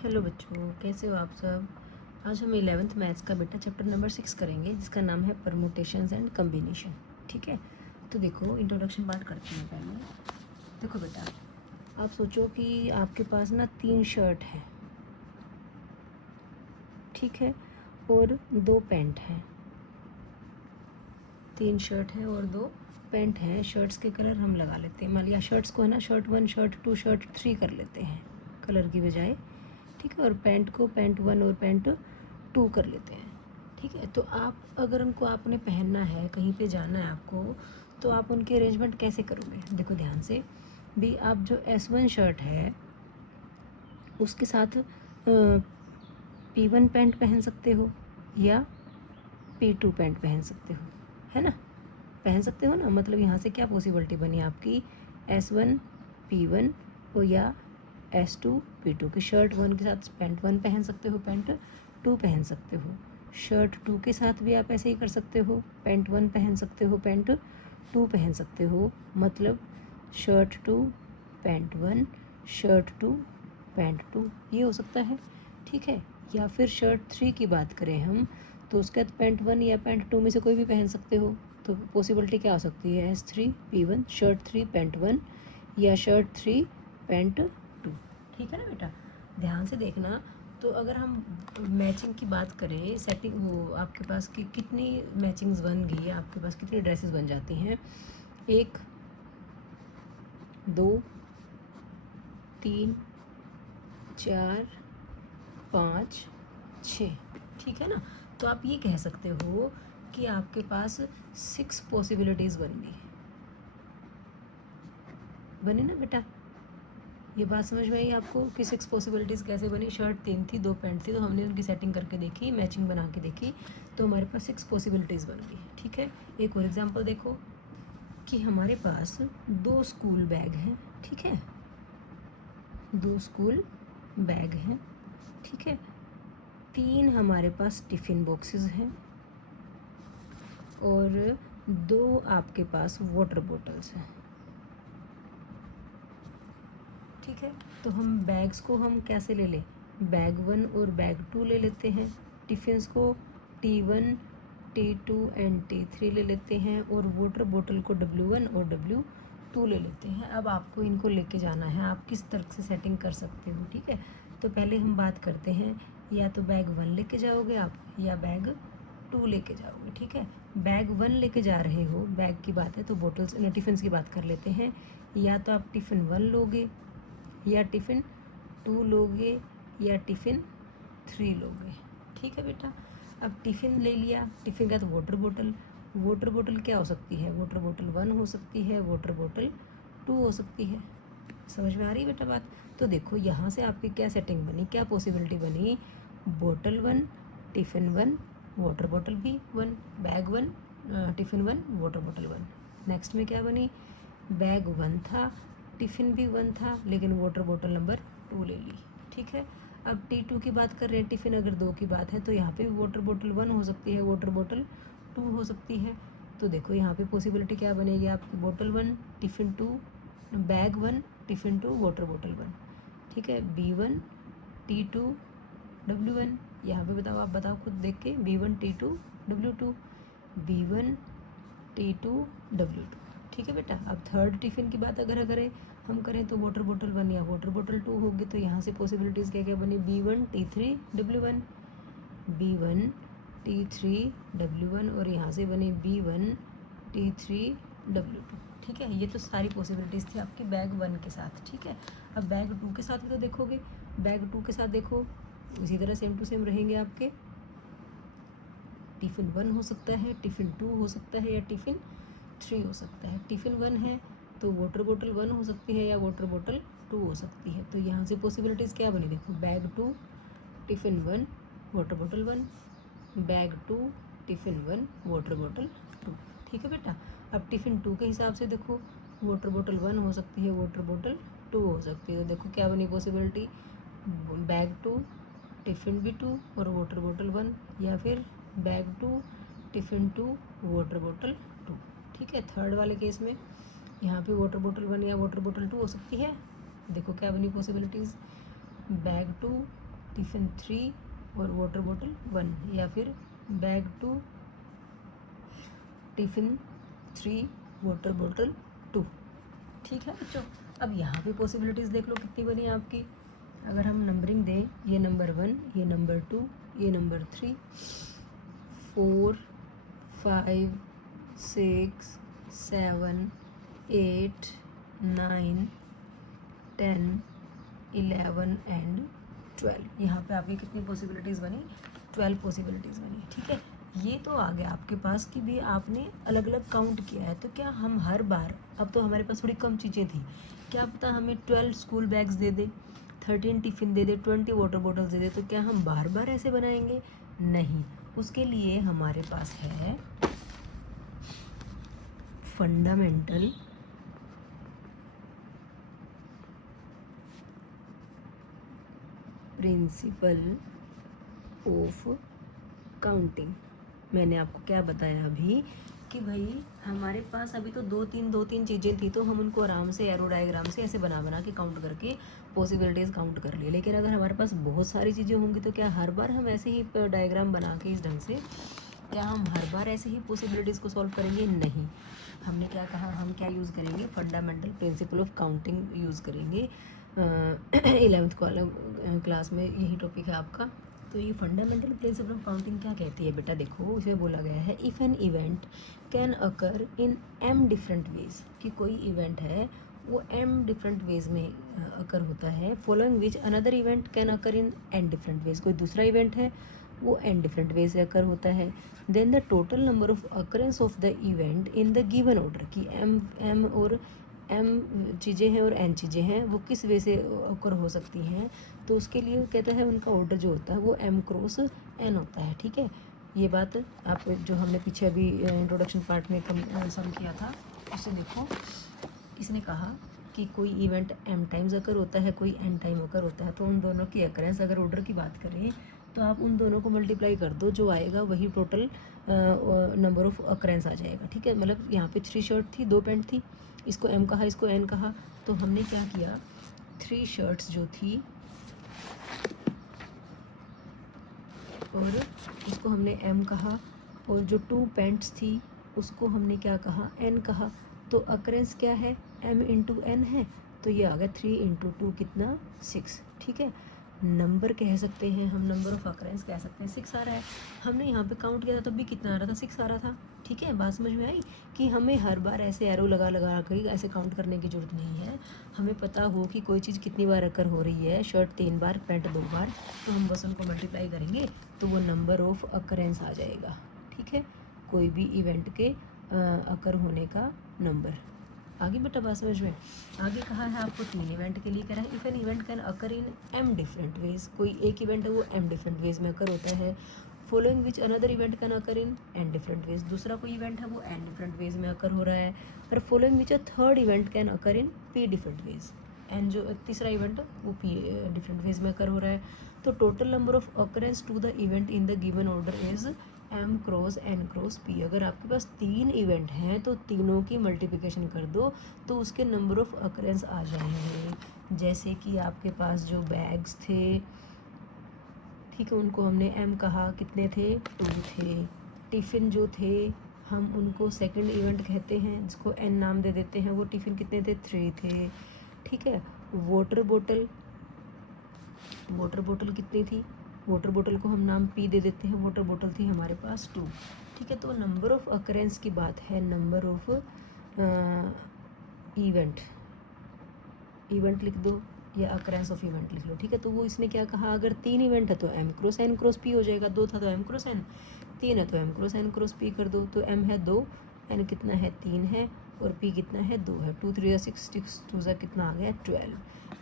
Hello बच्चों, कैसे हो आप सब। आज हम 11th मैथ्स का बेटा चैप्टर नंबर 6 करेंगे, जिसका नाम है परमुटेशंस एंड कम्बिनेशन। ठीक है, तो देखो इंट्रोडक्शन पार्ट करते हैं पहले। देखो बेटा, आप सोचो कि आपके पास ना 3 शर्ट है, ठीक है, और 2 पैंट हैं। 3 शर्ट हैं और 2 पैंट हैं। शर्ट्स के कलर हम लगा लेते हैं, मान लिया शर्ट्स को है ना शर्ट 1, शर्ट 2, शर्ट 3 कर लेते हैं कलर की बजाय, ठीक है। और पैंट को पैंट 1 और पैंट 2 कर लेते हैं, ठीक है। तो आप अगर उनको आपने पहनना है, कहीं पे जाना है आपको, तो आप उनके अरेंजमेंट कैसे करोगे। देखो ध्यान से भी, आप जो S1 शर्ट है उसके साथ P1 पैंट पहन सकते हो या P2 पैंट पहन सकते हो, है ना। पहन सकते हो ना, मतलब यहाँ से क्या पॉसिबिलिटी बनी आपकी, S1 P1 और या S2 P2 की शर्ट 1 के साथ पैंट 1 पहन सकते हो, पैंट 2 पहन सकते हो। शर्ट 2 के साथ भी आप ऐसे ही कर सकते हो, पैंट 1 पहन सकते हो, पैंट 2 पहन सकते हो। मतलब शर्ट 2 पैंट 1, शर्ट 2 पैंट 2, ये हो सकता है, ठीक है। या फिर शर्ट 3 की बात करें हम, तो उसके बाद पैंट 1 या पैंट 2 में से कोई भी पहन सकते हो। तो पॉसिबिलिटी क्या हो सकती है, S3 P1 शर्ट 3 पैंट 1 या शर्ट 3 पैंट 2, ठीक है ना बेटा। ध्यान से देखना। तो अगर हम मैचिंग की बात करें, सेटिंग, वो आपके पास की कितनी मैचिंग्स बन गई है, आपके पास कितनी ड्रेसेस बन जाती हैं, 1 2 3 4 5 6, ठीक है ना। तो आप ये कह सकते हो कि आपके पास 6 पॉसिबिलिटीज़ बन गई, बनी ना बेटा। ये बात समझ में आई आपको कि 6 पॉसिबिलिटीज़ कैसे बनी। शर्ट 3 थी, 2 पैंट थी, तो हमने उनकी सेटिंग करके देखी, मैचिंग बना के देखी, तो हमारे पास 6 पॉसिबिलिटीज़ बन गई, ठीक है। एक और एग्जांपल देखो कि हमारे पास 2 स्कूल बैग हैं, ठीक है, 2 स्कूल बैग हैं, ठीक है। 3 हमारे पास टिफ़िन बॉक्सेस हैं और 2 आपके पास वाटर बॉटल्स हैं, ठीक है। तो हम बैग्स को हम कैसे ले लें, बैग 1 और बैग 2 ले लेते हैं। टिफ़िन्स को T1 T2 एंड T3 ले लेते हैं और वाटर बॉटल को W1 और W2 ले लेते हैं। अब आपको इनको लेके जाना है, आप किस तरह से सेटिंग कर सकते हो, ठीक है। तो पहले हम बात करते हैं, या तो बैग 1 लेके जाओगे आप या बैग 2 लेके जाओगे, ठीक है। बैग 1 लेके जा रहे हो, बैग की बात है तो बॉटल्स टिफ़िन्स की बात कर लेते हैं। या तो आप टिफ़िन 1 लोगे या टिफ़िन 2 लोगे या टिफ़िन 3 लोगे, ठीक है बेटा। अब टिफ़िन ले लिया, टिफ़िन का तो वाटर बॉटल क्या हो सकती है, वाटर बॉटल 1 हो सकती है, वाटर बॉटल 2 हो सकती है। समझ में आ रही है बेटा बात। तो देखो यहाँ से आपकी क्या सेटिंग बनी, क्या पॉसिबिलिटी बनी, बॉटल 1 टिफ़िन 1 वाटर बॉटल भी 1, bag 1 tiffin 1 water bottle 1। Next में क्या बनी, बैग 1 था, टिफ़िन भी 1 था, लेकिन वाटर बॉटल नंबर 2 ले ली, ठीक है। अब T2 की बात कर रहे हैं, टिफ़िन अगर 2 की बात है तो यहाँ पे वाटर बॉटल 1 हो सकती है, वाटर बॉटल 2 हो सकती है। तो देखो यहाँ पे पॉसिबिलिटी क्या बनेगी आपकी, bottle 1 tiffin 2 bag 1 tiffin 2 water bottle 1, ठीक है। B1 T2 W1, यहाँ पे बताओ, आप बताओ खुद देख के, B1 T2 W2, B1 T2 W2, ठीक है बेटा। अब थर्ड टिफ़िन की बात अगर करें हम करें तो वाटर बॉटल 1 या वाटर बॉटल 2 होगी। तो यहाँ से पॉसिबिलिटीज़ क्या क्या बनी, B1 T3 W1, B1 T3 W1 और यहाँ से बने B1 T3 W2, ठीक है। ये तो सारी पॉसिबिलिटीज़ थी आपकी बैग 1 के साथ, ठीक है। अब बैग 2 के साथ भी तो देखोगे, बैग 2 के साथ देखो इसी तरह सेम टू सेम रहेंगे आपके, टिफ़िन 1 हो सकता है, टिफ़िन 2 हो सकता है या टिफ़िन 3 हो सकता है। टिफ़िन 1 है तो वाटर बॉटल 1 हो सकती है या वाटर बॉटल 2 हो सकती है। तो यहाँ से पॉसिबिलिटीज़ क्या बनी, देखो bag 2 tiffin 1 water bottle 1, bag 2 tiffin 1 water bottle 2, ठीक है बेटा। अब टिफ़िन 2 के हिसाब से देखो, वाटर बॉटल 1 हो सकती है, वाटर बॉटल 2 हो सकती है। तो देखो क्या बनी पॉसिबिलिटी, बैग 2 टिफ़िन भी 2 और वाटर बॉटल 1, या फिर बैग 2 टिफ़िन 2 वाटर बॉटल 2, ठीक है। थर्ड वाले केस में यहाँ पे वाटर बॉटल 1 या वाटर बॉटल 2 हो सकती है। देखो क्या बनी पॉसिबिलिटीज़, बैग 2 टिफ़िन 3 और वाटर बॉटल 1, या फिर बैग 2 टिफ़िन 3 वाटर बॉटल 2। ठीक है बच्चों, अब यहाँ पे पॉसिबिलिटीज़ देख लो कितनी बनी आपकी। अगर हम नंबरिंग दें, ये नंबर 1, ये नंबर 2, ये नंबर 3, 4 5 6 7 8 9 10 11 एंड 12। यहाँ पे आपकी कितनी पॉसिबिलिटीज़ बनी? 12 पॉसिबिलिटीज़ बनी। ठीक है, ये तो आ गया आपके पास कि भी आपने अलग अलग काउंट किया है। तो क्या हम हर बार, अब तो हमारे पास थोड़ी कम चीज़ें थी, क्या पता हमें 12 स्कूल बैग्स दे दे, 13 टिफ़िन दे दे, 20 वाटर बॉटल्स दे दे, तो क्या हम बार बार ऐसे बनाएंगे? नहीं। उसके लिए हमारे पास है फंडामेंटल प्रिंसिपल ऑफ काउंटिंग। मैंने आपको क्या बताया अभी कि भाई हमारे पास अभी तो दो तीन चीज़ें थी, तो हम उनको आराम से एरो डायग्राम से ऐसे बना के काउंट करके पॉसिबिलिटीज़ काउंट कर लिए। लेकिन अगर हमारे पास बहुत सारी चीज़ें होंगी तो क्या हर बार हम ऐसे ही डायग्राम बना के इस ढंग से, क्या हम हर बार ऐसे ही पॉसिबिलिटीज़ को सॉल्व करेंगे? नहीं। हमने क्या कहा, हम क्या यूज़ करेंगे? Fundamental principle of counting use करेंगे। 11th क्लास में यही टॉपिक है आपका। तो ये फंडामेंटल प्रिंसिपल ऑफ काउंटिंग क्या कहती है बेटा? देखो, इसमें बोला गया है if an event can occur in m different ways, कि कोई इवेंट है वो m डिफरेंट वेज में अकर होता है, following which another event can occur in n different ways, कोई दूसरा इवेंट है वो n डिफरेंट वेज से अकर होता है, then the total number of occurrence of the event in the given order, कि m और m चीज़ें हैं और n चीज़ें हैं, वो किस वे से अकर हो सकती हैं, तो उसके लिए कहता है उनका ऑर्डर जो होता है वो m क्रॉस n होता है। ठीक है, ये बात आप जो हमने पीछे अभी इंट्रोडक्शन पार्ट में सम किया था उससे देखो। इसने कहा कि कोई इवेंट m टाइम्स अकर होता है, कोई n टाइम अकर होता है, तो उन दोनों की अकरेंस अगर ऑर्डर की बात करें तो आप उन दोनों को मल्टीप्लाई कर दो, जो आएगा वही टोटल नंबर ऑफ अकरेंस आ जाएगा। ठीक है, मतलब यहाँ पे 3 शर्ट थी, 2 पैंट थी, इसको m कहा, इसको n कहा, तो हमने क्या किया, 3 शर्ट्स जो थी और उसको हमने m कहा, और जो 2 पैंट्स थी उसको हमने क्या कहा, n कहा। तो अकरेंस क्या है, m इंटू n है, तो ये आ गया 3 इंटू 2 कितना, 6। ठीक है, नंबर कह सकते हैं हम, नंबर ऑफ अकरेंस कह सकते हैं, 6 आ रहा है। हमने यहाँ पे काउंट किया था तब भी कितना आ रहा था, 6 आ रहा था। ठीक है, बात समझ में आई कि हमें हर बार ऐसे एरो लगा कर ऐसे काउंट करने की ज़रूरत नहीं है। हमें पता हो कि कोई चीज़ कितनी बार अकर हो रही है, शर्ट 3 बार, पैंट 2 बार, तो हम बस उनको मल्टीप्लाई करेंगे तो वो नंबर ऑफ अकरेंस आ जाएगा। ठीक है, कोई भी इवेंट के अकर होने का नंबर। आगे बेटा बात समझ में। आगे कहा है आपको 3 इवेंट के लिए कह रहा है if an event can occur in m different ways, कोई एक इवेंट है वो m डिफरेंट वेज में अकर होता है, following which another event can occur in n different ways, दूसरा कोई इवेंट है वो n डिफरेंट वेज में अकर हो रहा है, और following which a third event can occur in p different ways, n जो तीसरा इवेंट वो p डिफरेंट वेज में अकर हो रहा है। तो total number of occurrence to the event in the given order is m cross n cross p। अगर आपके पास 3 इवेंट हैं तो तीनों की मल्टीप्लिकेशन कर दो तो उसके नंबर ऑफ अकरेंस आ जाएंगे। जैसे कि आपके पास जो बैग्स थे, ठीक है, उनको हमने m कहा, कितने थे, 2 थे। टिफ़िन जो थे हम उनको सेकंड इवेंट कहते हैं, जिसको n नाम दे देते हैं, वो टिफ़िन कितने थे, 3 थे। ठीक है, वाटर बोतल कितनी थी, वाटर बोतल को हम नाम p दे देते हैं, वाटर बोतल थी हमारे पास 2। ठीक है, तो नंबर ऑफ अकरेंस की बात है, नंबर ऑफ इवेंट लिख दो या अकरेंस ऑफ इवेंट लिख लो। ठीक है, तो वो इसने क्या कहा, अगर 3 इवेंट है तो m cross n cross p हो जाएगा, 2 था तो m क्रॉस n, 3 है तो m cross n cross p कर दो। तो m है 2, n कितना है, 3 है, और p कितना है, 2 है। 2 3 6, 6 2 कितना आ गया, 12।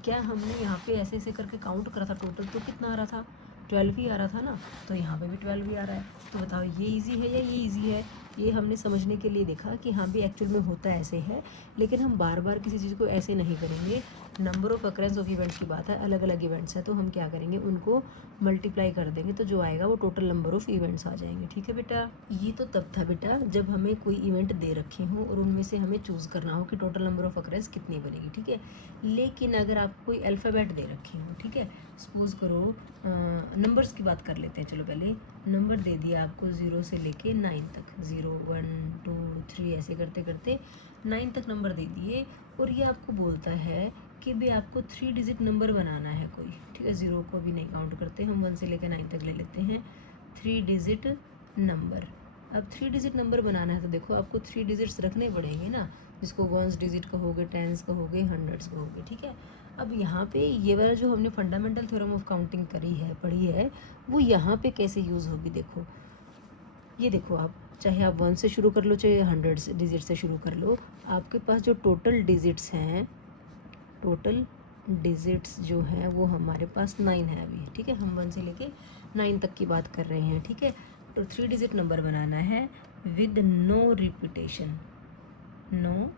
क्या हमने यहाँ पे ऐसे ऐसे करके काउंट करा था टोटल, तो कितना आ रहा था, 12 ही आ रहा था ना, तो यहाँ पे भी 12 ही आ रहा है। तो बताओ ये इजी है या ये इजी है, ये हमने समझने के लिए देखा कि हाँ भी एक्चुअल में होता ऐसे है, लेकिन हम बार बार किसी चीज़ को ऐसे नहीं करेंगे। Number of occurrence of events की बात है, अलग अलग इवेंट्स हैं तो हम क्या करेंगे, उनको मल्टीप्लाई कर देंगे, तो जो आएगा वो टोटल नंबर ऑफ इवेंट्स आ जाएंगे। ठीक है बेटा, ये तो तब था बेटा जब हमें कोई इवेंट दे रखे हो और उनमें से हमें चूज़ करना हो कि टोटल नंबर ऑफ अकरेंस कितनी बनेगी। ठीक है, लेकिन अगर आपको कोई अल्फ़ाबेट दे रखे हो, ठीक है, सपोज करो नंबर्स की बात कर लेते हैं। चलो पहले नंबर दे दिया आपको 0 से लेके 9 तक, 0 1 2 3 ऐसे करते करते 9 तक नंबर दे दिए, और ये आपको बोलता है कि भाई आपको 3 डिजिट नंबर बनाना है कोई। ठीक है, 0 को भी नहीं काउंट करते हम, 1 से लेकर 9 तक ले लेते हैं 3 डिजिट नंबर। अब 3 डिजिट नंबर बनाना है तो देखो आपको 3 डिजिट्स रखने पड़ेंगे ना, जिसको 1 डिजिट कहोगे, 10s कहोगे, 100s कहोगे। ठीक है, अब यहाँ पे ये वाला जो हमने फंडामेंटल थ्योरम ऑफ काउंटिंग करी है, पढ़ी है, वो यहाँ पे कैसे यूज़ होगी। देखो ये देखो, आप चाहे आप 1 से शुरू कर लो चाहे 100 डिजिट से शुरू कर लो, आपके पास जो टोटल डिजिट्स हैं, टोटल डिजिट्स जो हैं वो हमारे पास 9 है अभी। ठीक है, हम 1 से लेके 9 तक की बात कर रहे हैं। ठीक है, तो 3 डिजिट नंबर बनाना है with no repetition, no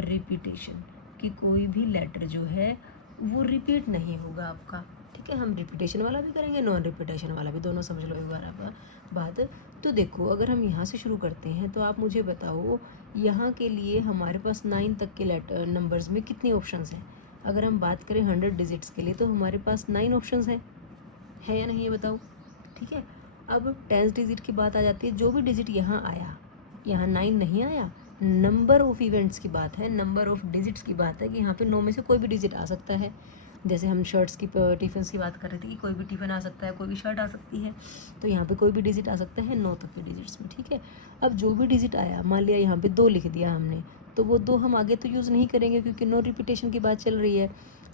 repetition, कि कोई भी लेटर जो है वो रिपीट नहीं होगा आपका। ठीक है, हम रिपीटेशन वाला भी करेंगे, नॉन रिपीटेशन वाला भी, दोनों समझ लो एक बार आप बात। तो देखो अगर हम यहाँ से शुरू करते हैं तो आप मुझे बताओ यहाँ के लिए हमारे पास 9 तक के लेटर नंबर्स में कितनी ऑप्शंस हैं। अगर हम बात करें 100 डिजिट्स के लिए तो हमारे पास 9 ऑप्शंस हैं, है या नहीं, ये बताओ। ठीक है, अब 10 डिजिट की बात आ जाती है, जो भी डिजिट यहाँ आया, यहाँ 9 नहीं आया, नंबर ऑफ इवेंट्स की बात है, नंबर ऑफ डिजिट्स की बात है कि यहाँ पे 9 में से कोई भी डिजिट आ सकता है। जैसे हम शर्ट्स की टिफ़िन की बात कर रहे थे कि कोई भी टिफ़िन आ सकता है, कोई भी शर्ट आ सकती है, तो यहाँ पे कोई भी डिजिट आ सकता है 9 तक के डिजिट्स में। ठीक है, अब जो भी डिजिट आया, मान लिया यहाँ पे 2 लिख दिया हमने, तो वो 2 हम आगे तो यूज़ नहीं करेंगे क्योंकि नो रिपीटेशन की बात चल रही है।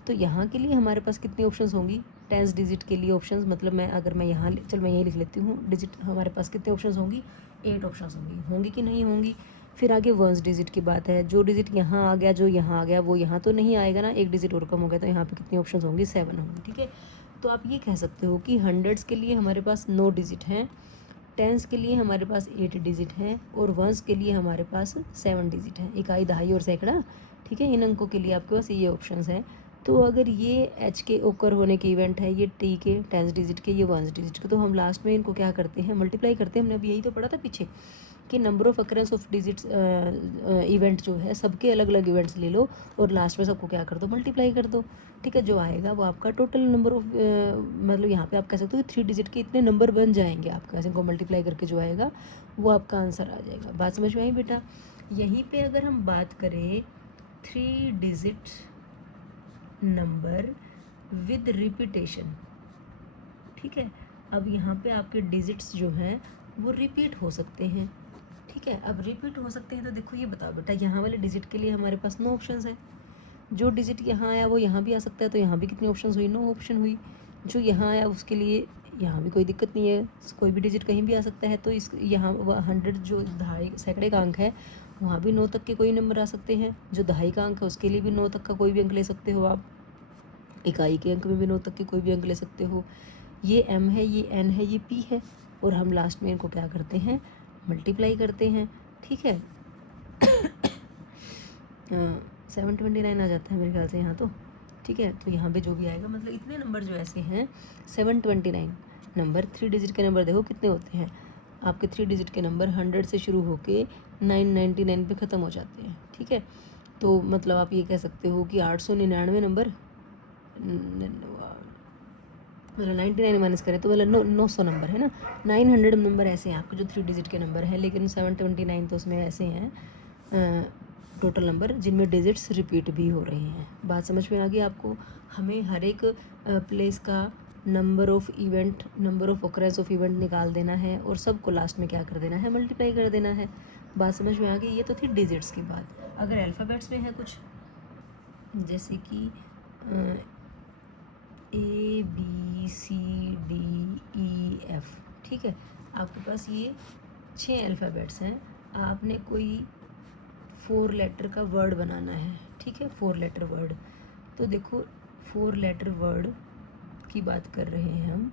तो यहाँ के लिए हमारे पास कितनी ऑप्शंस होंगी, 10 डिजिट के लिए ऑप्शंस, मतलब मैं अगर मैं यहाँ चल मैं यही लिख लेती हूँ, डिजिट हमारे पास कितने ऑप्शंस होंगी, 8 ऑप्शंस होंगी कि नहीं होंगी। फिर आगे 1 डिजिट की बात है, जो डिजिट यहाँ आ गया, जो यहाँ आ गया वो यहाँ तो नहीं आएगा ना, एक डिजिट और कम हो गया, तो यहाँ पे कितनी ऑप्शंस होंगी, 7 होंगी। ठीक है, तो आप ये कह सकते हो कि 100s के लिए हमारे पास 9 डिजिट हैं, 10s के लिए हमारे पास 8 डिजिट हैं, और 1s के लिए हमारे पास 7 डिजिट हैं, इकाई, दहाई और सैकड़ा। ठीक है, इन अंकों के लिए आपके पास ये ऑप्शंस हैं। तो अगर ये एच के ओकर होने के इवेंट है, ये टी के 10 डिजिट के, ये 1 डिजिट के, तो हम लास्ट में इनको क्या करते हैं, मल्टीप्लाई करते हैं। हमने अभी यही तो पढ़ा था पीछे कि number of occurrence of digits event जो है, सबके अलग अलग इवेंट्स ले लो और लास्ट में सबको क्या कर दो, मल्टीप्लाई कर दो। ठीक है, जो आएगा वो आपका टोटल नंबर ऑफ, मतलब यहाँ पे आप कह सकते हो कि 3 डिजिट के इतने नंबर बन जाएंगे आपका, इनको मल्टीप्लाई करके जो आएगा वो आपका आंसर आ जाएगा। बात समझ में आई बेटा। यहीं पे अगर हम बात करें 3 डिजिट नंबर विद रिपीटेशन, ठीक है, अब यहाँ पे आपके डिजिट्स जो हैं वो रिपीट हो सकते हैं। ठीक है, अब रिपीट हो सकते हैं तो देखो ये बताओ बेटा, यहाँ वाले डिजिट के लिए हमारे पास 9 ऑप्शंस हैं, जो डिजिट यहाँ आया वो यहाँ भी आ सकता है, तो यहाँ भी कितनी ऑप्शंस हुई, 9 ऑप्शन हुई। जो यहाँ आया उसके लिए यहाँ भी कोई दिक्कत नहीं है, कोई भी डिजिट कहीं भी आ सकता है, तो इस यहाँ 100 जो दहाई सैकड़े का अंक है वहाँ भी 9 तक के कोई नंबर आ सकते हैं, जो दहाई का अंक है उसके लिए भी 9 तक का कोई भी अंक ले सकते हो आप, इकाई के अंक में भी 9 तक के कोई भी अंक ले सकते हो। ये m है, ये n है, ये p है, और हम लास्ट में इनको क्या करते हैं, मल्टीप्लाई करते हैं। ठीक है, 729 आ जाता है मेरे ख्याल से यहाँ तो। ठीक है, तो यहाँ पे जो भी आएगा, मतलब इतने नंबर जो ऐसे हैं 729 नंबर। 3 डिजिट के नंबर देखो कितने होते हैं आपके, 3 डिजिट के नंबर 100 से शुरू होके 999 पे ख़त्म हो जाते हैं। ठीक है, तो मतलब आप ये कह सकते हो कि 899 नंबर, मतलब 99 माइनस करें तो मतलब 900 नंबर है ना, 900 नंबर ऐसे हैं आपके जो 3 डिजिट के नंबर हैं, लेकिन 729 तो उसमें ऐसे हैं टोटल नंबर जिनमें डिजिट्स रिपीट भी हो रहे हैं। बात समझ में आ गई आपको। हमें हर एक प्लेस का number of event, number of occurrence of event निकाल देना है, और सबको लास्ट में क्या कर देना है, मल्टीप्लाई कर देना है। बात समझ में आ गई। ये तो थी डिजिट्स की बात। अगर अल्फ़ाबेट्स में है कुछ, जैसे कि ABCDEF, ठीक है, आपके पास ये 6 अल्फ़ाबेट्स हैं। आपने कोई 4 लेटर का वर्ड बनाना है। ठीक है, 4 लेटर वर्ड, तो देखो 4 लेटर वर्ड की बात कर रहे हैं हम,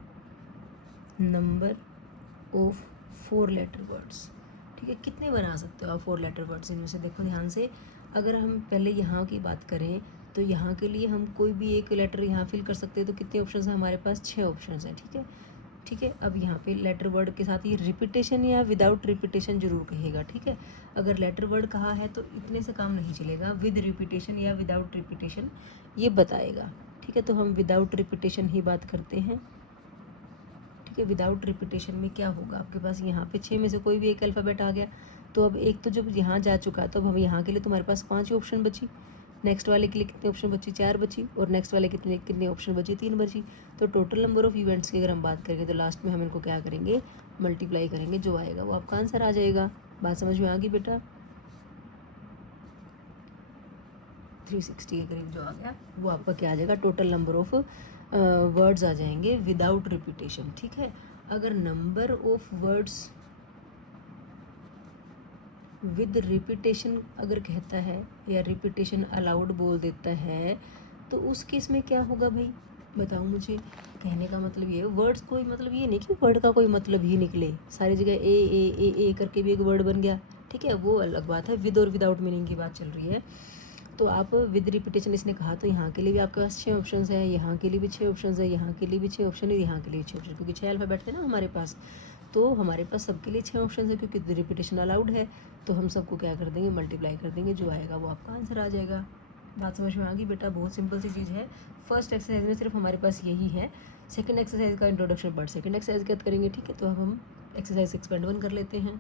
नंबर ऑफ 4 लेटर वर्ड्स। ठीक है, कितने बना सकते हो आप 4 लेटर वर्ड्स इनमें से? देखो ध्यान से, अगर हम पहले यहाँ की बात करें तो यहाँ के लिए हम कोई भी एक लेटर यहाँ फिल कर सकते हैं, तो कितने ऑप्शन हैं हमारे पास? 6 ऑप्शन हैं। ठीक है, ठीक है। अब यहाँ पे लेटर वर्ड के साथ ये रिपीटेशन या विदाउट रिपीटेशन जरूर कहेगा। ठीक है, अगर लेटर वर्ड कहा है तो इतने से काम नहीं चलेगा, विद रिपीटेशन या विदाउट रिपीटेशन ये बताएगा। ठीक है, तो हम विदाउट रिपीटेशन ही बात करते हैं। ठीक है, विदाउट रिपीटेशन में क्या होगा आपके पास? यहाँ पे 6 में से कोई भी एक अल्फ़ाबेट आ गया, तो अब एक तो जब यहाँ जा चुका तो अब हम यहाँ के लिए तुम्हारे पास 5 ही ऑप्शन बची, नेक्स्ट वाले के लिए कितने ऑप्शन बची? 4 बची, और नेक्स्ट वाले कितने कितने ऑप्शन बची? 3 बची। तो टोटल नंबर ऑफ इवेंट्स की अगर हम बात करेंगे तो लास्ट में हम इनको क्या करेंगे? मल्टीप्लाई करेंगे, जो आएगा वो आपका आंसर आ जाएगा। बात समझ में आ गई बेटा? 360 के करीब जो आ गया वो आपका क्या आ जाएगा? टोटल नंबर ऑफ वर्ड्स आ जाएंगे विदाउट रिपीटेशन। ठीक है, अगर number of words with repetition अगर कहता है या रिपीटेशन अलाउड बोल देता है तो उस केस में क्या होगा भाई? बताओ मुझे। कहने का मतलब ये वर्ड्स कोई मतलब ये नहीं कि वर्ड का कोई मतलब ही निकले, सारी जगह ए करके भी एक वर्ड बन गया। ठीक है, वो अलग बात है, विद और विदाउट मीनिंग की बात चल रही है। तो आप विद रिपीटेशन इसने कहा तो यहाँ के लिए भी आपके पास 6 ऑप्शन है, यहाँ के लिए भी 6 ऑप्शन है, यहाँ के लिए भी 6 ऑप्शन है, यहाँ के लिए 6 ऑप्शन, क्योंकि 6 अल्फ़ाबेट थे ना हमारे पास, तो हमारे पास सबके लिए 6 ऑप्शन है। क्योंकि रिपीटेशन अलाउड है तो हम सबको क्या कर देंगे? मल्टीप्लाई कर देंगे, जो आएगा वो आपका आंसर आ जाएगा। बात समझ में आ गई बेटा? बहुत सिंपल सी चीज़ है। फर्स्ट एक्सरसाइज में सिर्फ हमारे पास यही है। सेकंड एक्सरसाइज का इंट्रोडक्शन पार्ट सेकंड एक्सरसाइज के बाद करेंगे। ठीक है, तो अब हम एक्सरसाइज 6.1 कर लेते हैं।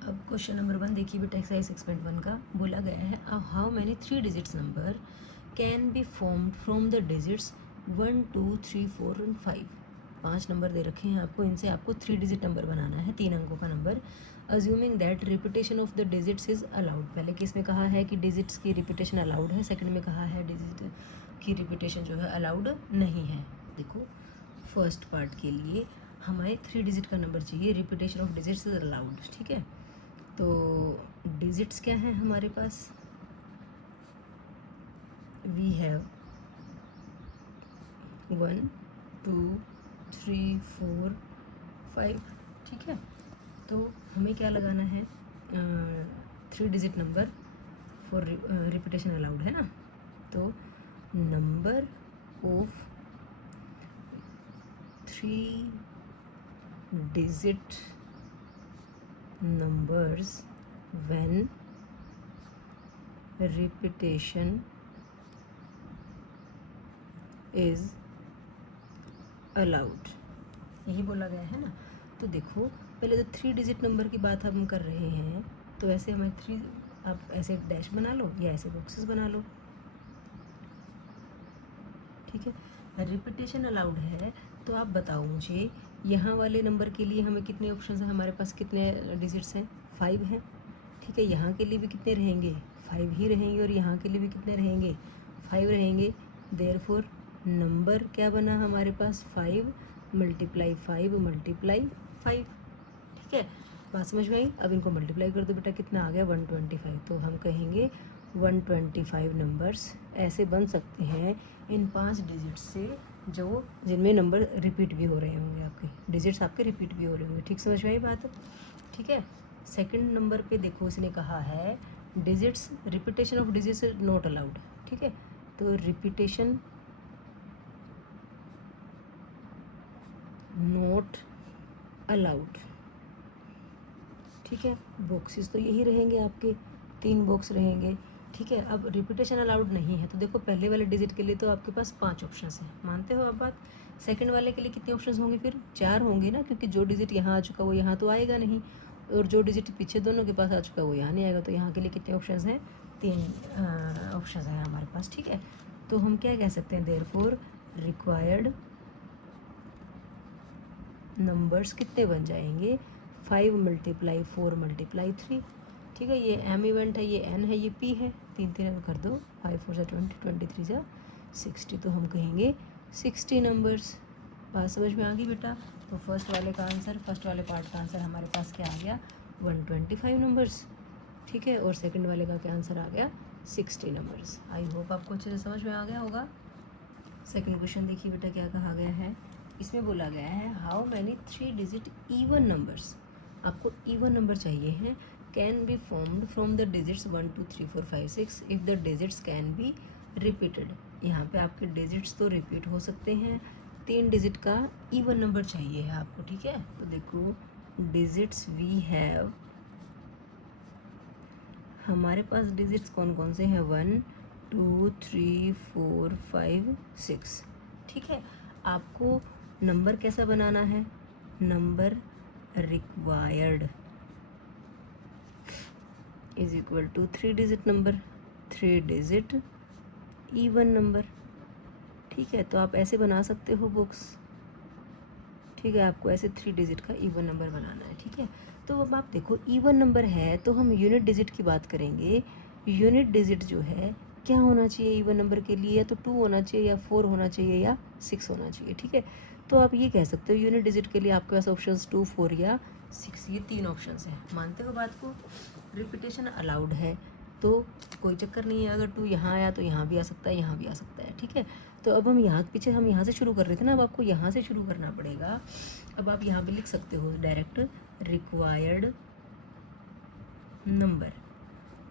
अब क्वेश्चन नंबर 1 देखिए बेटा, एक्सरसाइज 6.1 का बोला गया है how many 3 digits number can be formed from the digits 1 2 3 4 and 5। 5 number दे रखे हैं आपको, इनसे आपको 3 डिजिट नंबर बनाना है, 3 अंकों का number. Assuming that repetition of the digits is allowed. पहले केस में कहा है कि डिजिट्स की रिपीटेशन अलाउड है, सेकंड में कहा है डिजिट की रिपीटेशन जो है अलाउड नहीं है। देखो फर्स्ट पार्ट के लिए हमें 3 डिजिट का नंबर चाहिए, repetition of digits is allowed. ठीक है, तो डिजिट्स क्या है हमारे पास? We have 1 2 3 4 5। ठीक है, तो हमें क्या लगाना है? 3 digit number for repetition allowed है ना, तो number of 3 digit numbers when repetition is allowed, यही बोला गया है ना। तो देखो पहले तो 3 डिजिट नंबर की बात हम कर रहे हैं, तो ऐसे हमें 3, आप ऐसे डैश बना लो या ऐसे बॉक्सेस बना लो। ठीक है, रिपीटेशन अलाउड है तो आप बताओ मुझे यहाँ वाले नंबर के लिए हमें कितने ऑप्शन हैं? हमारे पास कितने डिजिट्स हैं? 5 हैं। ठीक है, यहाँ के लिए भी कितने रहेंगे? 5 ही रहेंगे, और यहाँ के लिए भी कितने रहेंगे? 5 रहेंगे। देयरफॉर नंबर क्या बना हमारे पास? 5 मल्टीप्लाई 5 मल्टीप्लाई 5। ठीक है, बात समझ में आई? अब इनको मल्टीप्लाई कर दो बेटा, कितना आ गया? 125। तो हम कहेंगे 125 नंबर्स ऐसे बन सकते हैं इन 5 डिजिट्स से, जो जिनमें नंबर रिपीट भी हो रहे होंगे, आपके डिजिट्स आपके रिपीट भी हो रहे होंगे। ठीक समझ में आई बात? ठीक है, सेकंड नंबर पे देखो इसने कहा है digits, repetition of digits not allowed. ठीक है, तो रिपीटेशन नॉट अलाउड। ठीक है, बॉक्सेस तो यही रहेंगे आपके, 3 बॉक्स रहेंगे। ठीक है, अब रिपीटेशन अलाउड नहीं है तो देखो पहले वाले डिजिट के लिए तो आपके पास 5 ऑप्शंस हैं, मानते हो आप बात? सेकंड वाले के लिए कितने ऑप्शंस होंगे? फिर 4 होंगे ना, क्योंकि जो डिजिट यहाँ आ चुका वो यहाँ तो आएगा नहीं, और जो डिजिट पीछे दोनों के पास आ चुका वो यहाँ नहीं आएगा। तो यहाँ के लिए कितने ऑप्शंस हैं? 3 ऑप्शंस हैं हमारे पास। ठीक है, तो हम क्या कह सकते हैं? देयरफॉर रिक्वायर्ड नंबर्स कितने बन जाएंगे? 5 मल्टीप्लाई 4 मल्टीप्लाई 3। ठीक है, ये एम इवेंट है, ये एन है, ये पी है, 3 3 कर दो, 5 4 20 23 से 60। तो हम कहेंगे 60 नंबर्स। बात समझ में आ गई बेटा? तो फर्स्ट वाले का आंसर, फर्स्ट वाले पार्ट का आंसर हमारे पास क्या आ गया? 125 नंबर्स। ठीक है, और सेकंड वाले का क्या आंसर आ गया? 60 नंबर्स। आई होप आपको अच्छे से समझ में आ गया होगा। सेकंड क्वेश्चन देखिए बेटा क्या कहा गया है। इसमें बोला गया है how many 3 digit even numbers आपको इवन नंबर चाहिए हैं। Can be formed from the digits 1 2 3 4 5 6 if the digits can be repeated. यहाँ पे आपके डिजिट्स तो रिपीट हो सकते हैं, 3 डिजिट का इवन नंबर चाहिए है आपको, ठीक है। तो देखो डिजिट्स वी हैव, हमारे पास डिजिट्स कौन कौन से हैं, 1 2 3 4 5 6, ठीक है। आपको नंबर कैसा बनाना है, number required is equal to 3 digit number, 3 digit even number, ठीक है। तो आप ऐसे बना सकते हो बुक्स, ठीक है। आपको ऐसे 3 डिजिट का इवन नंबर बनाना है, ठीक है। तो अब आप देखो इवन नंबर है तो हम यूनिट डिजिट की बात करेंगे। यूनिट डिजिट जो है क्या होना चाहिए इवन नंबर के लिए, या तो 2 होना चाहिए या 4 होना चाहिए या 6 होना चाहिए, ठीक है। तो आप ये कह सकते हो यूनिट डिजिट के लिए आपके पास ऑप्शंस 2 4 या 6, ये 3 ऑप्शंस हैं। मानते हो बात को, रिपीटेशन अलाउड है तो कोई चक्कर नहीं है, अगर 2 यहाँ आया तो यहाँ भी आ सकता है, यहाँ भी आ सकता है, ठीक है। तो अब हम यहाँ पीछे हम यहाँ से शुरू कर रहे थे ना, अब आपको यहाँ से शुरू करना पड़ेगा। अब आप यहाँ पे लिख सकते हो डायरेक्ट रिक्वायर्ड नंबर,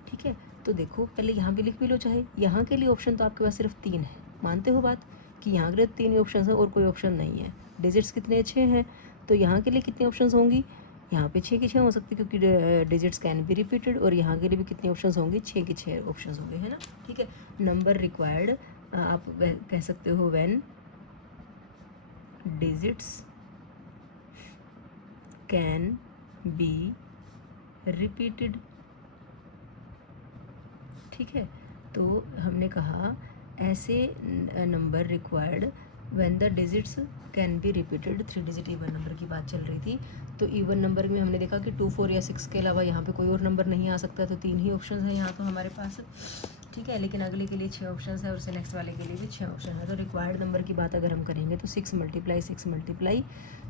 ठीक है। तो देखो पहले यहाँ पे लिख भी लो, चाहे यहाँ के लिए ऑप्शन तो आपके पास सिर्फ 3 है, मानते हो बात कि यहाँ के लिए 3 ही ऑप्शन है और कोई ऑप्शन नहीं है। डिजिट्स कितने 6 हैं, तो यहाँ के लिए कितने ऑप्शंस होंगी, यहाँ पे 6 की 6 हो सकती है क्योंकि डिजिट्स कैन बी रिपीटेड, और यहाँ के लिए भी कितने ऑप्शंस होंगे, 6 की 6 ऑप्शंस होंगे, है ना, ठीक है। नंबर रिक्वायर्ड आप कह सकते हो when digits can be repeated, ठीक है। तो हमने कहा ऐसे number required when the digits can be repeated, 3 digit even number की बात चल रही थी। तो इवन नंबर में हमने देखा कि 2 4 या 6 के अलावा यहाँ पे कोई और नंबर नहीं आ सकता, तो 3 ही ऑप्शन है यहाँ तो हमारे पास, ठीक है। लेकिन अगले के लिए 6 ऑप्शन है और उससे नेक्स्ट वाले के लिए भी 6 ऑप्शन है। तो रिक्वायर्ड नंबर की बात अगर हम करेंगे तो 6 × 6 ×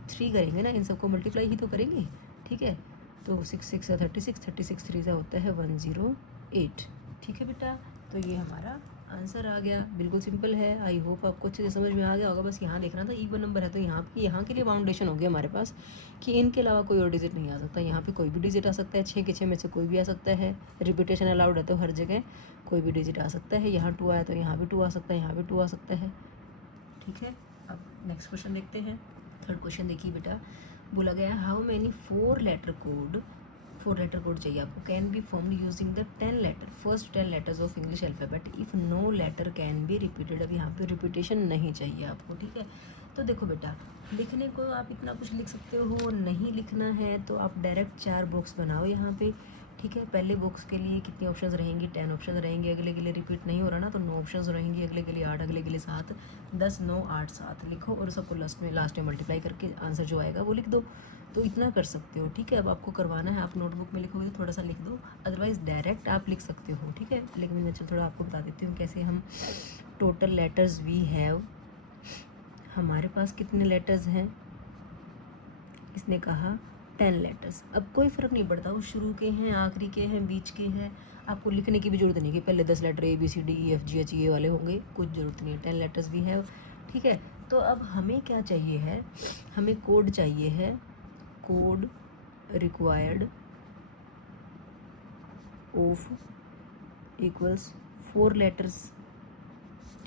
3 करेंगे ना, इन सबको मल्टीप्लाई ही तो करेंगे, ठीक है। तो 6 6 36, 36 3 से होता है 108, ठीक है बेटा। तो ये हमारा आंसर आ गया, बिल्कुल सिंपल है। आई होप आपको अच्छे से समझ में आ गया होगा। बस यहाँ देखना था इवन नंबर है तो यहाँ के लिए फाउंडेशन हो गया हमारे पास कि इनके अलावा कोई और डिजिट नहीं आ सकता। यहाँ पे कोई भी डिजिट आ सकता है, 6 के 6 में से कोई भी आ सकता है। रिपीटेशन अलाउड है तो हर जगह कोई भी डिजिट आ सकता है। यहाँ 2 आया तो यहाँ भी 2 आ सकता है, यहाँ भी 2 आ सकता है, ठीक है। अब नेक्स्ट क्वेश्चन देखते हैं। थर्ड क्वेश्चन देखिए बेटा, बोला गया हाउ मैनी 4 लेटर कोड चाहिए आपको, can be formed using the 10 letter first 10 letters of English alphabet if no letter can be repeated. अब यहाँ पे रिपीटेशन नहीं चाहिए आपको, ठीक है। तो देखो बेटा, लिखने को आप इतना कुछ लिख सकते हो, नहीं लिखना है तो आप डायरेक्ट 4 बॉक्स बनाओ यहाँ पे, ठीक है। पहले बॉक्स के लिए कितने ऑप्शंस रहेंगे, 10 ऑप्शन रहेंगे। अगले के लिए रिपीट नहीं हो रहा ना तो 9 ऑप्शंस रहेंगे। अगले के लिए 8, अगले के लिए 7, 10 9 8 7 लिखो और सबको लास्ट में मल्टीप्लाई करके आंसर जो आएगा वो लिख दो। तो इतना कर सकते हो, ठीक है। अब आपको करवाना है, आप नोटबुक में लिखोगे तो थोड़ा सा लिख दो, अदरवाइज़ डायरेक्ट आप लिख सकते हो, ठीक है। लेकिन मैं थोड़ा आपको बता देती हूँ कैसे हम टोटल लेटर्स वी हैव, हमारे पास कितने लेटर्स हैं, इसने कहा 10 लेटर्स। अब कोई फ़र्क नहीं पड़ता वो शुरू के हैं, आखिरी के हैं, बीच के हैं, आपको लिखने की भी ज़रूरत नहीं कि पहले 10 लेटर ABCDEFGH ये वाले होंगे, कुछ ज़रूरत नहीं है। 10 लेटर्स भी है, ठीक है। तो अब हमें क्या चाहिए है, हमें कोड चाहिए है, code required of equals 4 letters,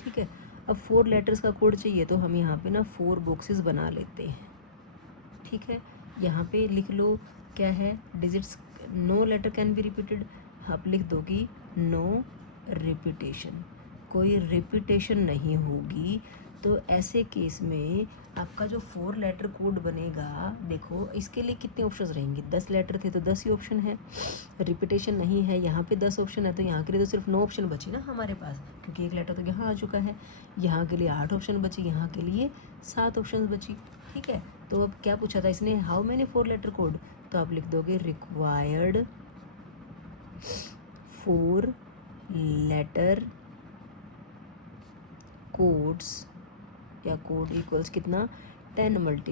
ठीक है। अब 4 लेटर्स का कोड चाहिए तो हम यहाँ पे ना 4 बॉक्सेस बना लेते हैं, ठीक है। यहाँ पे लिख लो क्या है, digits no letter can be repeated, आप लिख दोगी नो रिपीटेशन, कोई रिपीटेशन नहीं होगी। तो ऐसे केस में आपका जो 4 लेटर कोड बनेगा, देखो इसके लिए कितने ऑप्शंस रहेंगे, 10 लेटर थे तो 10 ही ऑप्शन है, रिपीटेशन नहीं है, यहाँ पे 10 ऑप्शन है तो यहाँ के लिए तो सिर्फ 9 ऑप्शन बचे ना हमारे पास, क्योंकि 1 लेटर तो यहाँ आ चुका है। यहाँ के लिए 8 ऑप्शन बची, यहाँ के लिए 7 ऑप्शन बची, ठीक है। तो अब क्या पूछा था इसने, हाउ मैनी 4 लेटर कोड, तो आप लिख दोगे रिक्वायर्ड 4 लेटर कोड्स, या कोड इक्वल्स कितना, 10 × 9 ×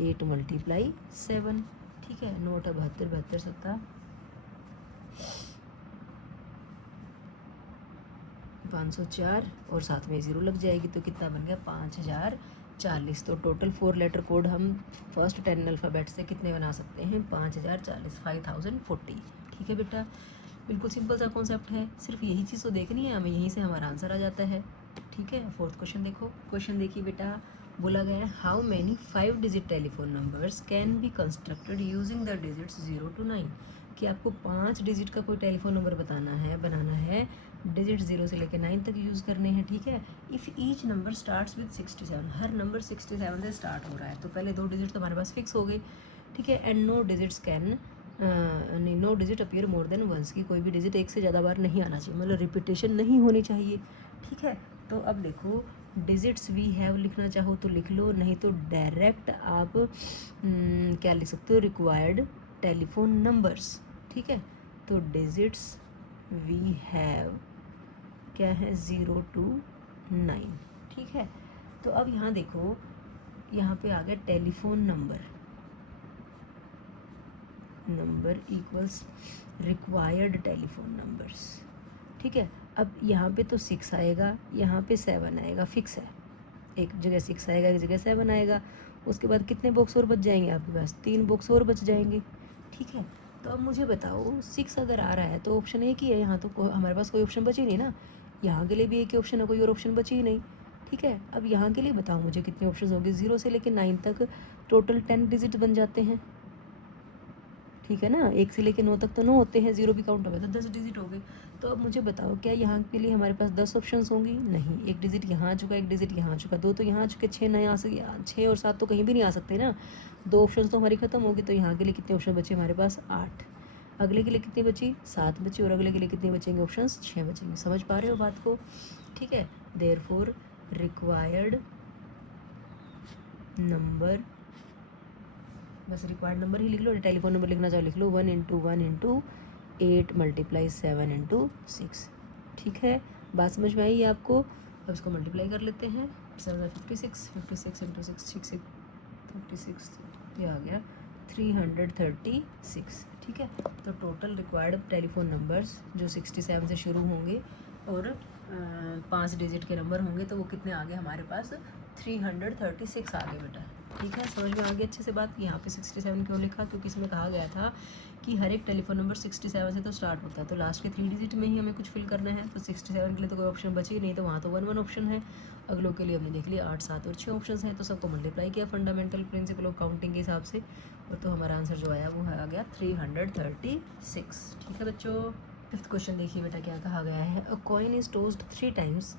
8 × 7, ठीक है। 9 × 72 72 7 504 और साथ में 0 लग जाएगी तो कितना बन गया 5000 40। तो टोटल 4 लेटर कोड हम फर्स्ट 10 अल्फ़ाबेट से कितने बना सकते हैं? 5040, 5040। ठीक है बेटा, बिल्कुल सिंपल सा कॉन्सेप्ट है, सिर्फ यही चीज़ तो देखनी है हमें, यहीं से हमारा आंसर आ जाता है। ठीक है, फोर्थ क्वेश्चन देखो। क्वेश्चन देखिए बेटा, बोला गया है how many 5 digit telephone numbers can be constructed using the digits 0 to 9। कि आपको 5 डिजिट का कोई टेलीफोन नंबर बनाना है, डिजिट 0 से लेकर 9 तक यूज़ करने हैं। ठीक है, if each number starts with 67, her number 67 से स्टार्ट हो रहा है, तो पहले 2 डिजिट तो हमारे पास फिक्स हो गए। ठीक है, एंड नो डिजिट्स कैन नहीं, no digit appear more than once, की कोई भी डिजिट एक से ज़्यादा बार नहीं आना चाहिए, मतलब रिपीटेशन नहीं होनी चाहिए। ठीक है, तो अब देखो डिजिट्स वी हैव लिखना चाहो तो लिख लो, नहीं तो डायरेक्ट आप क्या लिख सकते हो, रिक्वायर्ड टेलीफोन नंबर्स। ठीक है, तो डिजिट्स वी हैव क्या है, 0 to 9। ठीक है, तो अब यहाँ देखो, यहाँ पे आ गया telephone number equals required telephone numbers. ठीक है, अब यहाँ पे तो 6 आएगा, यहाँ पे 7 आएगा, फिक्स है, एक जगह 6 आएगा, एक जगह 7 आएगा। उसके बाद कितने बॉक्स और बच जाएंगे आपके पास? 3 बॉक्स और बच जाएंगे। ठीक है, तो अब मुझे बताओ 6 अगर आ रहा है तो ऑप्शन एक ही है, यहाँ तो हमारे पास कोई ऑप्शन बची नहीं ना, यहाँ के लिए भी एक ही ऑप्शन है, कोई और ऑप्शन बची ही नहीं। ठीक है, अब यहाँ के लिए बताओ मुझे कितने ऑप्शन होंगे? 0 से लेकर 9 तक टोटल 10 डिजिट बन जाते हैं। ठीक है ना, 1 से लेकर 9 तक तो 9 होते हैं, 0 भी काउंट हो गए तो 10 डिजिट हो गए। तो अब मुझे बताओ क्या यहाँ के लिए हमारे पास 10 ऑप्शंस होंगी? नहीं, एक डिजिट यहाँ आ चुका, एक डिजिट यहाँ आ चुका, 2 तो यहाँ आ चुके, 6 नहीं आ सके, 6 और 7 तो कहीं भी नहीं आ सकते ना, 2 ऑप्शन तो हमारी खत्म होगी। तो यहाँ के लिए कितने ऑप्शन बचे हमारे पास? 8। अगले के लिए कितनी बची? 7 बची, और अगले के लिए कितने बचेंगे ऑप्शन? 6 बचेंगे। समझ पा रहे हो बात को? ठीक है, देयरफॉर रिक्वायर्ड नंबर, बस रिक्वायर्ड नंबर ही लिख लो, टेलीफोन नंबर लिखना चाहो लिख लो, 1 × 1 × 8 × 7 × 6। ठीक है, बात समझ में आई है आपको? अब इसको मल्टीप्लाई कर लेते हैं, 7 56, 56 × 6 36, ये आ गया 336। ठीक है, तो टोटल रिक्वायर्ड टेलीफोन नंबर्स जो 67 से शुरू होंगे और 5 डिजिट के नंबर होंगे, तो वो कितने आ गए हमारे पास? 336 आ गए बेटा। ठीक है, समझ में आ गई अच्छे से बात? यहाँ पे 67 क्यों लिखा? क्योंकि इसमें कहा गया था कि हर एक टेलीफोन नंबर 67 से तो स्टार्ट होता है, तो लास्ट के 3 डिजिट में ही हमें कुछ फिल करना है। तो 67 के लिए तो कोई ऑप्शन बची नहीं, तो वहाँ तो 1 1 ऑप्शन है। अगलों के लिए हमने देख लिया 8 7 और 6 ऑप्शन हैं, तो सबको मल्टीप्लाई किया फंडामेंटल प्रिंसिपल ऑफ काउंटिंग के हिसाब से, और तो हमारा आंसर जो आया वो आ गया 336। ठीक है बच्चों, फिफ्थ क्वेश्चन देखिए बेटा क्या कहा गया है। A coin is tossed 3 times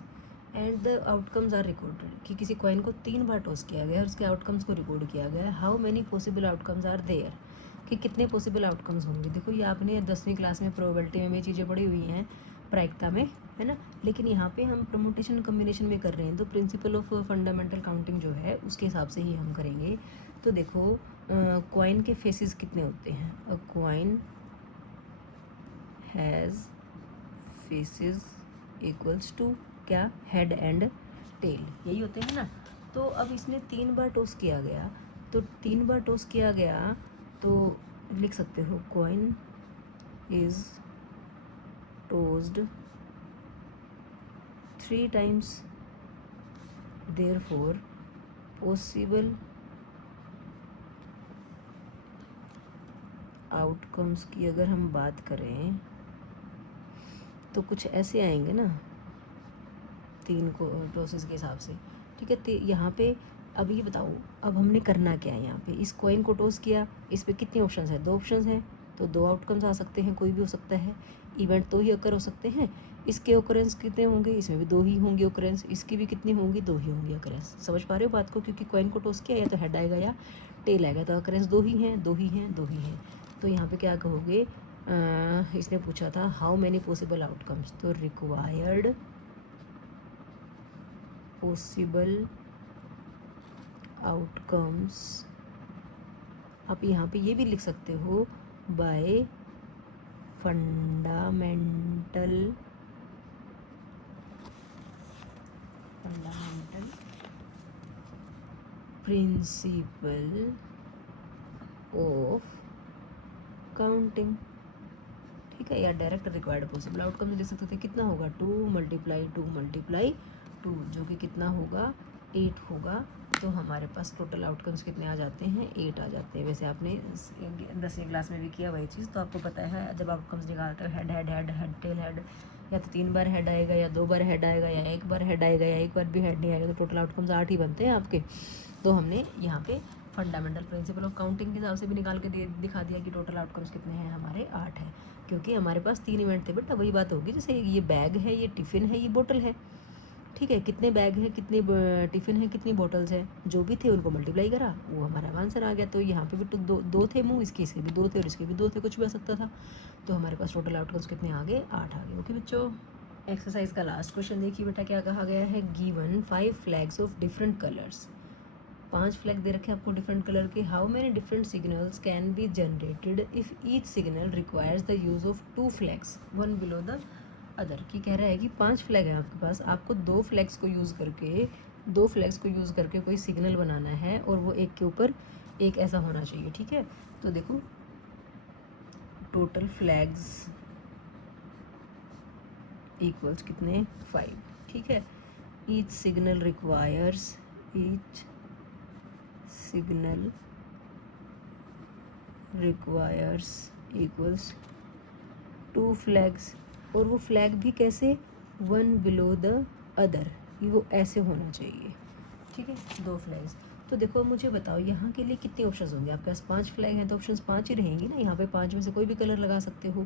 and the outcomes are recorded, कि किसी कॉइन को 3 बार टॉस किया गया है और उसके आउटकम्स को रिकॉर्ड किया गया है। How many possible outcomes are there, कि कितने पॉसिबल आउटकम्स होंगे। देखो ये आपने 10वीं क्लास में प्रोबेबिलिटी में ये चीज़ें पढ़ी हुई हैं, प्रायिकता में, है ना, लेकिन यहाँ पे हम परमुटेशन कम्बिनेशन में कर रहे हैं, तो प्रिंसिपल ऑफ फंडामेंटल काउंटिंग जो है उसके हिसाब से ही हम करेंगे। तो देखो कॉइन के फेसेस कितने होते हैं? A coin has faces equals to क्या? हेड एंड टेल, यही होते हैं ना। तो अब इसने 3 बार टॉस किया गया, तो 3 बार टॉस किया गया तो लिख सकते हो coin is tossed 3 times, therefore possible outcomes की अगर हम बात करें तो कुछ ऐसे आएंगे ना 3 को टॉसेस के हिसाब से। ठीक है, तो यहाँ पे अब ये बताओ अब हमने करना क्या है? यहाँ पे इस कॉइन को टॉस किया, इस पे कितने ऑप्शंस हैं? 2 ऑप्शंस हैं, तो 2 आउटकम्स आ सकते हैं, कोई भी हो सकता है, इवेंट 2 ही अकर हो सकते हैं। इसके ओकरेंस कितने होंगे? इसमें भी 2 ही होंगे ओकरेंस, इसकी भी कितनी होंगी? 2 ही होंगी ओकरेंस। समझ पा रहे हो बात को? क्योंकि कॉइन को टॉस किया या तो हेड आएगा या टेल आएगा, तो ओकरेंस 2 ही हैं, 2 ही हैं, 2 ही हैं। तो यहाँ पे क्या कहोगे? इसने पूछा था हाउ मैनी पॉसिबल आउटकम्स, तो रिक्वायर्ड पॉसिबल आउटकम्स, आप यहाँ पे ये भी लिख सकते हो bye fundamental principle of counting. ठीक है, या डायरेक्ट रिक्वायर्ड पॉसिबल आउटकम लिख सकते थे। कितना होगा? 2 × 2 × 2, जो कि कितना होगा? 8 होगा तो हमारे पास टोटल आउटकम्स कितने आ जाते हैं, 8 आ जाते हैं। वैसे आपने 10वीं क्लास में भी किया वही चीज़, तो आपको पता है जब आउटकम्स निकालते हो head head head head tail head, या तो 3 बार हेड आएगा या 2 बार हेड आएगा या 1 बार हेड आएगा या 1 बार भी हेड नहीं आएगा, तो टोटल आउटकम्स 8 ही बनते हैं आपके। तो हमने यहाँ पे फंडामेंटल प्रिंसिपल ऑफ काउंटिंग के हिसाब से भी निकाल के दिखा दिया कि टोटल आउटकम्स कितने हैं हमारे, 8 हैं, क्योंकि हमारे पास 3 इवेंट थे बेटा। वही बात होगी जैसे ये बैग है, ये टिफ़िन है, ये बोतल है, ठीक है। कितने बैग हैं, कितने टिफ़िन हैं, कितनी बॉटल्स हैं, जो भी थे उनको मल्टीप्लाई करा, वो हमारा आंसर आ गया। तो यहाँ पे भी तो दो थे मुँह, इसके भी 2 थे और इसके भी 2 थे, कुछ भी आ सकता था। तो हमारे पास टोटल आउटकम्स कितने आ गए, 8 आ गए। ओके बच्चों, एक्सरसाइज का लास्ट क्वेश्चन देखिए बेटा, क्या कहा गया है। Given 5 flags of different colours, 5 flag दे रखे हैं आपको डिफरेंट कलर के। How many different signals can be generated if each signal requires the use of 2 flags one below the other. की कह रहा है कि 5 फ्लैग हैं आपके पास, आपको 2 फ्लैग्स को यूज़ करके कोई सिग्नल बनाना है, और वो एक के ऊपर एक ऐसा होना चाहिए, ठीक है। तो देखो टोटल फ्लैग्स इक्वल्स कितने, 5, ठीक है। Each signal requires equals 2 flags, और वो फ्लैग भी कैसे, वन बिलो द अदर, वो ऐसे होना चाहिए, ठीक है। 2 फ्लैग्स। तो देखो मुझे बताओ यहाँ के लिए कितने ऑप्शंस होंगे आपके पास, 5 फ्लैग हैं तो ऑप्शंस 5 ही रहेंगी ना। यहाँ पे 5 में से कोई भी कलर लगा सकते हो,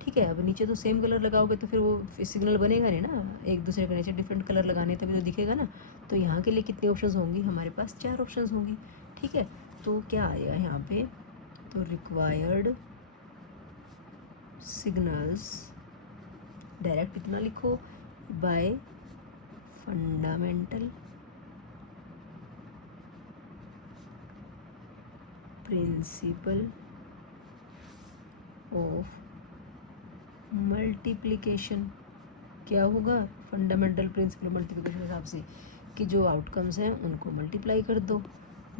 ठीक है। अब नीचे तो सेम कलर लगाओगे तो फिर वो सिग्नल बनेगा नहीं ना, एक दूसरे के नीचे डिफरेंट कलर लगाने तभी तो दिखेगा ना। तो यहाँ के लिए कितने ऑप्शंस होंगी, हमारे पास 4 ऑप्शंस होंगी, ठीक है। तो क्या आएगा यहाँ पे, तो रिक्वायर्ड सिग्नल्स, डायरेक्ट इतना लिखो, bye fundamental principle of multiplication. क्या होगा, फंडामेंटल प्रिंसिपल मल्टीप्लिकेशन के हिसाब से कि जो आउटकम्स हैं उनको मल्टीप्लाई कर दो,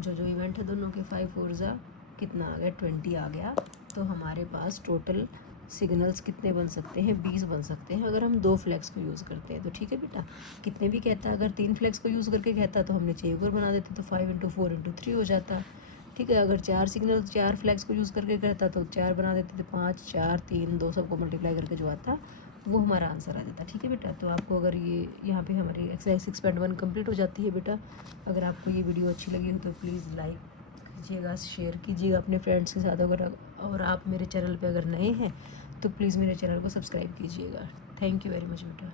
जो इवेंट है दोनों के, 5 4 ज़ा कितना आ गया, 20 आ गया। तो हमारे पास टोटल सिग्नल्स कितने बन सकते हैं, 20 बन सकते हैं अगर हम 2 फ्लैग्स को यूज़ करते हैं तो, ठीक है बेटा। कितने भी कहता है, अगर 3 फ्लैग्स को यूज़ करके कहता तो हमने 6 और बना देते, तो 5 × 4 × 3 हो जाता, ठीक है। अगर 4 फ्लैग्स को यूज़ करके कहता तो 4 बना देते थे, 5 4 3 2 सबको मल्टीप्लाई करके जो आता वो हमारा आंसर आ जाता, ठीक है बेटा। तो आपको अगर ये यहाँ पे हमारी एक्सरसाइज 6.1 कंप्लीट हो जाती है बेटा। अगर आपको ये वीडियो अच्छी लगी हो तो प्लीज़ लाइक कीजिएगा, शेयर कीजिएगा अपने फ्रेंड्स के साथ। अगर और आप मेरे चैनल पे अगर नए हैं तो प्लीज़ मेरे चैनल को सब्सक्राइब कीजिएगा। थैंक यू वेरी मच बेटा।